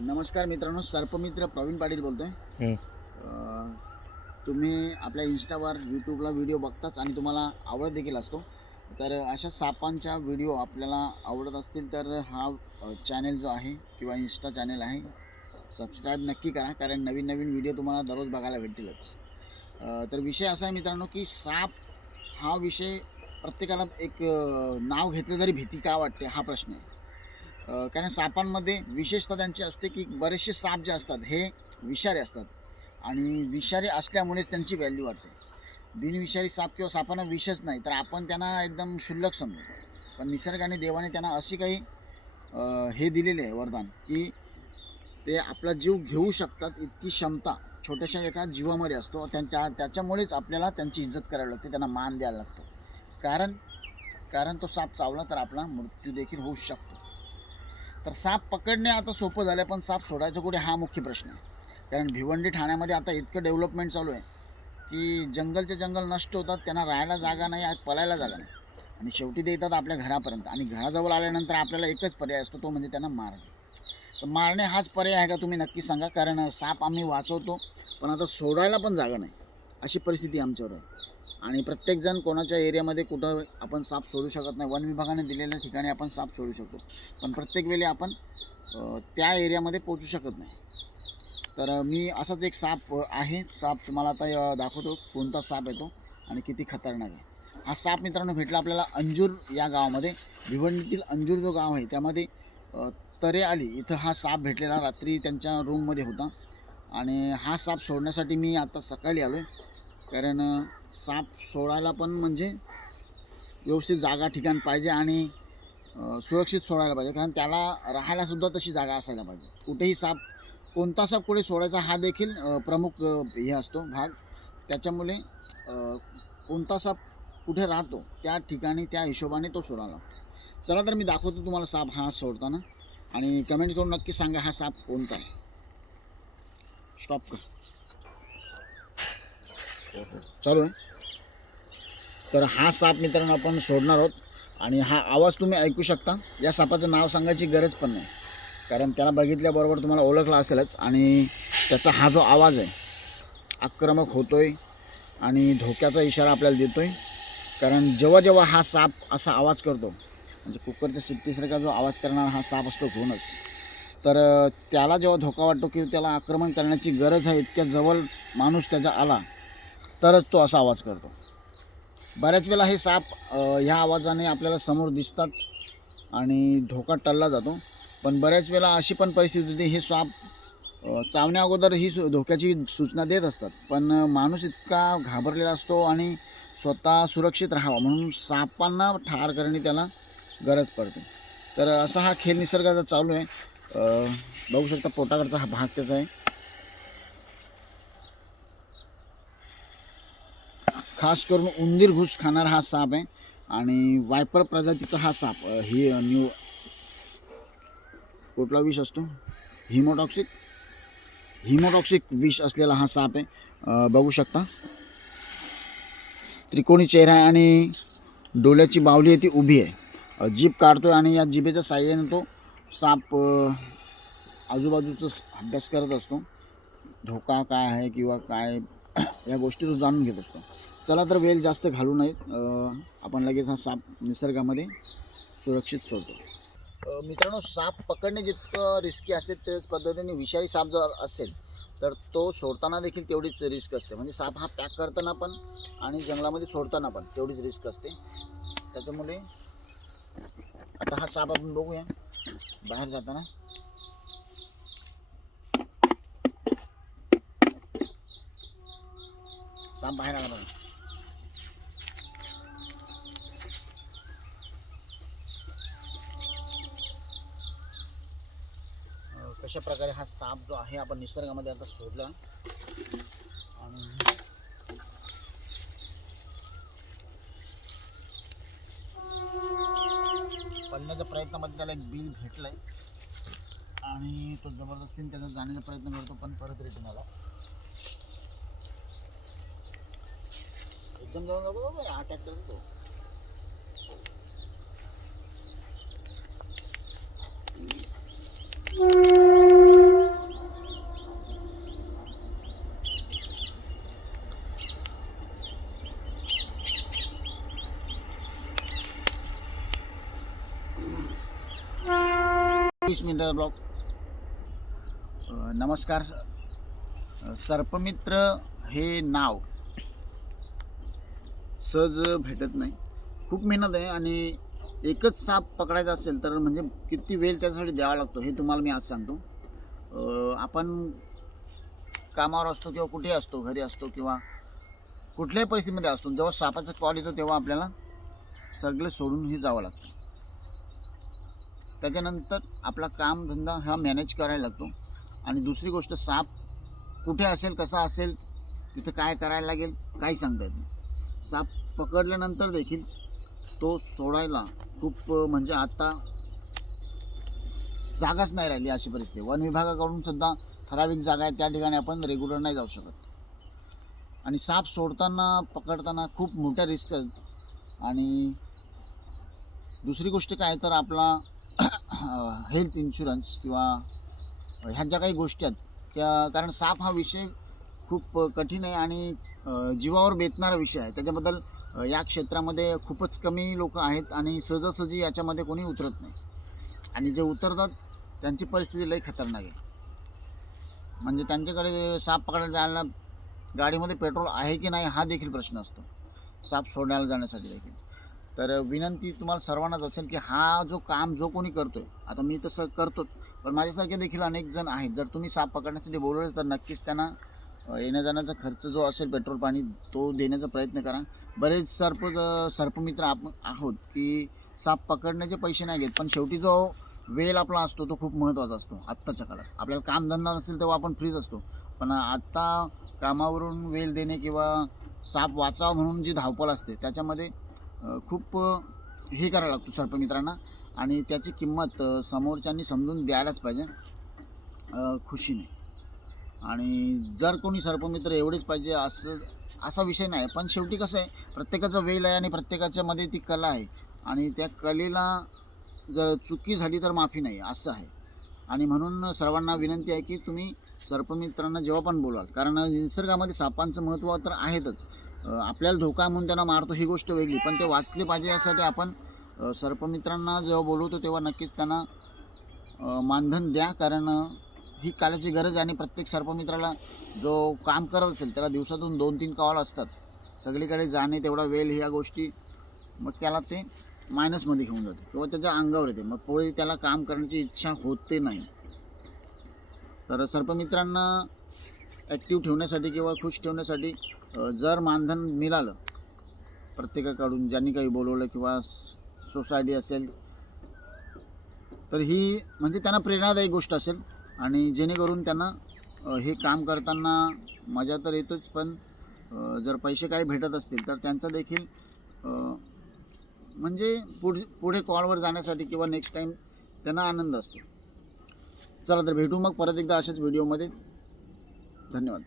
नमस्कार मित्रांनो, सर्पमित्र प्रवीण पाटील बोलतोय. तुम्ही आपल्या इंस्टावर यूट्यूबला व्हिडिओ बघताच आणि तुम्हाला आवडत देखील असतो. तर अशा सापांच्या व्हिडिओ आपल्याला आवडत असतील तर हा चॅनल जो आहे किंवा इंस्टा चॅनल आहे सबस्क्राईब नक्की करा, कारण नवीन नवीन व्हिडिओ तुम्हाला दररोज बघायला भेटतीलच. तर विषय असा आहे मित्रांनो की साप हा विषय प्रत्येकाला एक नाव घेतलं तरी भीती का वाटते हा प्रश्न आहे. कारण सापांमध्ये विशेषतः त्यांची असते की बरेचसे साप जे असतात हे विषारी असतात आणि विषारी असल्यामुळेच त्यांची व्हॅल्यू वाढते. बिनविषारी साप किंवा सापांना विषच नाही तर आपण त्यांना एकदम क्षुल्लक समजू, पण निसर्गाने देवाने त्यांना अशी काही हे दिलेले आहे वरदान की ते आपला जीव घेऊ शकतात. इतकी क्षमता छोट्याशा एका जीवामध्ये असतो. त्याच्यामुळेच आपल्याला त्यांची इज्जत करावी लागते, त्यांना मान द्यायला लागतो. कारण कारण तो साप चावला तर आपला मृत्यू देखील होऊ शकतो. तर साप पकडणे आता सोपं झालं, पण साप सोडायचं कुठे हा मुख्य प्रश्न आहे. कारण भिवंडी ठाण्यामध्ये आता इतकं डेव्हलपमेंट चालू आहे की जंगलचे जंगल नष्ट होतात, त्यांना राहायला जागा नाही, आज पलायला जागा नाही आणि शेवटी ते येतात आपल्या घरापर्यंत आणि घराजवळ आल्यानंतर आपल्याला एकच पर्याय असतो, तो म्हणजे त्यांना मारणे. तर मारणे हाच पर्याय आहे का तुम्ही नक्की सांगा, कारण साप आम्ही वाचवतो पण आता सोडायला पण जागा नाही, अशी परिस्थिती आमच्यावर आहे. आणि प्रत्येकजण कोणाच्या एरियामध्ये कुठं आपण साप सोडू शकत नाही. वन विभागाने दिलेल्या ठिकाणी आपण साप सोडू शकतो, पण प्रत्येक वेळी आपण त्या एरियामध्ये पोचू शकत नाही. तर मी असाच एक साप आहे, साप तुम्हाला आता दाखवतो कोणता साप आहे तो आणि किती खतरनाक आहे. हा साप मित्रांनो भेटला आपल्याला अंजूर या गावामध्ये. भिवंडीतील अंजूर जो गाव आहे त्यामध्ये तरे आली इथं हा साप भेटलेला. रात्री त्यांच्या रूममध्ये होता आणि हा साप सोडण्यासाठी मी आता सकाळी आलो आहे. कारण साप सोडायला पण म्हणजे व्यवस्थित जागा ठिकाण पाहिजे आणि सुरक्षित सोडायला पाहिजे, कारण त्याला राहायलासुद्धा तशी जागा असायला पाहिजे. कुठेही साप कोणता साप कुठे सोडायचा हा देखील प्रमुख हे असतो भाग. त्याच्यामुळे कोणता साप कुठे राहतो त्या ठिकाणी त्या हिशोबाने तो सोडावा. चला तर मी दाखवतो तुम्हाला साप हा सोडताना आणि कमेंट करून नक्की सांगा हा साप कोणता आहे. स्टॉप कर, चालू आहे. तर हा साप मित्रांनो आपण सोडणार आहोत आणि हा आवाज तुम्ही ऐकू शकता. या सापाचं नाव सांगायची गरज पण नाही, कारण त्याला बघितल्याबरोबर तुम्हाला ओळखला असेलच. आणि त्याचा हा जो आवाज आहे आक्रमक होतोय आणि धोक्याचा इशारा आपल्याला देतोय. कारण जेव्हा जेव्हा हा साप असा आवाज करतो, म्हणजे कुकरच्या शिट्टीसारखा जो आवाज करणारा हा साप असतो घोणच, तर त्याला जेव्हा धोका वाटतो की त्याला आक्रमण करण्याची गरज आहे, इतक्या जवळ माणूस त्याच्या आला तरच तो असा आवाज करतो. बऱ्याच वेळेला हे साप ह्या आवाजाने आपल्याला समोर दिसतात आणि धोका टळला जातो. पण बऱ्याच वेळेला अशी पण परिस्थिती होती, हे साप चावण्या अगोदर ही धोक्याची सूचना देत असतात, पण माणूस इतका घाबरलेला असतो आणि स्वतः सुरक्षित राहावा म्हणून सापांना ठार करणे त्याला गरज पडते. तर असा हा खेळ निसर्गाचा चालू आहे. बघू शकता पोटाकडचा हा भाग त्याचा आहे. खास करून उंदीर घुस खाणारा हा साप आहे आणि वायपर प्रजातीचा हा साप ही न्यू कुठला विष असतो, हिमोटॉक्सिक विष असलेला हा साप आहे. बघू शकता त्रिकोणी चेहरा आहे आणि डोळ्याची बावली आहे ती उभी आहे. जीभ काढतोय आणि या जिभेच्या साह्याने तो साप आजूबाजूचा अभ्यास करत असतो. धोका काय आहे किंवा काय या गोष्टी तो जाणून घेत असतो. चला तर वेळ जास्त घालू नयेत, आपण लगेच हा साप निसर्गामध्ये सुरक्षित सोडतो. मित्रांनो, साप पकडणे जितकं रिस्की असते त्याच पद्धतीने विषारी साप जर असेल तर तो सोडताना देखील तेवढीच रिस्क असते. म्हणजे साप हा पॅक करताना पण आणि जंगलामध्ये सोडताना पण तेवढीच रिस्क असते. त्याच्यामुळे आता हा साप आपण बघूया बाहेर जाताना. साप बाहेर आला बघा. कशा प्रकारे हा साप जो आहे आपण निसर्गामध्ये आता सोडला आणि पडण्याच्या प्रयत्नामध्ये त्याला एक बिल भेटलंय आणि तो जबरदस्तीने त्याचा जाण्याचा प्रयत्न करतो, पण परत रिटर्न आला. एकदम जवळ नको अटॅक करतो. 20 मिनिटाचा ब्लॉग. नमस्कार. सर्पमित्र हे नाव सहज भेटत नाही, खूप मेहनत आहे. आणि एकच साप पकडायचा असेल तर म्हणजे किती वेळ त्याच्यासाठी द्यावा लागतो हे तुम्हाला मी आज सांगतो. आपण कामावर असतो किंवा कुठे असतो, घरी असतो किंवा कुठल्याही परिस्थितीमध्ये असतो, जेव्हा सापाचा कॉल येतो तेव्हा आपल्याला सगळे सोडून जावं लागतं. त्याच्यानंतर आपला कामधंदा हा मॅनेज करायला लागतो. आणि दुसरी गोष्ट, साप कुठे असेल, कसा असेल, तिथं काय करायला लागेल काही सांगता येत नाही. साप पकडल्यानंतर देखील तो सोडायला खूप म्हणजे आता जागाच नाही राहिली अशी परिस्थिती. वन विभागाकडून सुद्धा ठराविक जागा आहे, त्या ठिकाणी आपण रेग्युलर नाही जाऊ शकत. आणि साप सोडताना पकडताना खूप मोठ्या रिस्क आहेत. आणि दुसरी गोष्ट काय तर आपला हेल्थ इन्शुरन्स किंवा ह्या ज्या काही गोष्टी आहेत त्या, कारण साप हा विषय खूप कठीण आहे आणि जीवावर बेतणारा विषय आहे. त्याच्याबद्दल या क्षेत्रामध्ये खूपच कमी लोक आहेत आणि सहजासहजी याच्यामध्ये कोणी उतरत नाही. आणि जे उतरतात त्यांची परिस्थिती लई खतरनाक आहे. म्हणजे त्यांच्याकडे साप पकडायला जायला गाडीमध्ये पेट्रोल आहे की नाही हा देखील प्रश्न असतो साप सोडायला जाण्यासाठी देखील. तर विनंती तुम्हाला सर्वांनाच असेल की हा जो काम जो कोणी करतोय, आता मी तसं करतोच, पण माझ्यासारखे देखील अनेक जण आहेत. जर तुम्ही साप पकडण्यासाठी बोलवले तर नक्कीच त्यांना येण्या जाण्याचा खर्च जो असेल, पेट्रोल पाणी, तो देण्याचा प्रयत्न करा. बरेच सर्पमित्र आपण आहोत की साप पकडण्याचे पैसे नाही घेत, पण शेवटी जो वेळ आपला असतो तो खूप महत्त्वाचा असतो. आत्ताच्या काळात आपल्याला कामधंदा नसेल तेव्हा आपण फ्रीज असतो, पण आत्ता कामावरून वेळ देणे किंवा साप वाचावा म्हणून जी धावपळ असते त्याच्यामध्ये खूप हे करायला लागतो सर्पमित्रांना. आणि त्याची किंमत समोरच्यांनी समजून द्यायलाच पाहिजे खुशीने. आणि जर कोणी सर्पमित्र एवढेच पाहिजे असा विषय नाही, पण शेवटी कसं आहे, प्रत्येकाचा वेळ आहे आणि प्रत्येकाच्यामध्ये ती कला आहे. आणि त्या कलेला जर चुकी झाली तर माफी नाही, असं आहे. आणि म्हणून सर्वांना विनंती आहे की तुम्ही सर्पमित्रांना जेव्हा पण बोलाल, कारण निसर्गामध्ये सापांचं महत्त्व तर आहेतच. आपल्याला धोका म्हणून त्यांना मारतो ही गोष्ट वेगळी, पण ते वाचले पाहिजे यासाठी आपण सर्पमित्रांना जेव्हा बोलवतो तेव्हा नक्कीच त्यांना मानधन द्या, कारण ही काळाची गरज आहे. आणि प्रत्येक सर्पमित्राला जो काम करत असेल त्याला दिवसातून 2-3 कॉल असतात, सगळीकडे जाणे, तेवढा वेळ, ह्या गोष्टी मग त्याला ते मायनसमध्ये घेऊन जाते किंवा त्याच्या अंगावर येते, मग पुढे त्याला काम करण्याची इच्छा होते नाही. तर सर्पमित्रांना ॲक्टिव्ह ठेवण्यासाठी किंवा खुश ठेवण्यासाठी जर मानधन मिळालं प्रत्येकाकडून, ज्यांनी काही बोलवलं किंवा सोसायटी असेल, तर ही म्हणजे त्यांना प्रेरणादायी गोष्ट असेल. आणि जेणेकरून त्यांना हे काम करताना मजा तर येतोच, पण जर पैसे काही भेटत असतील तर त्यांचा देखील म्हणजे पुढे कॉलवर जाण्यासाठी किंवा नेक्स्ट टाईम त्यांना आनंद असतो. चला तर भेटू मग परत एकदा अशाच व्हिडिओमध्ये. धन्यवाद.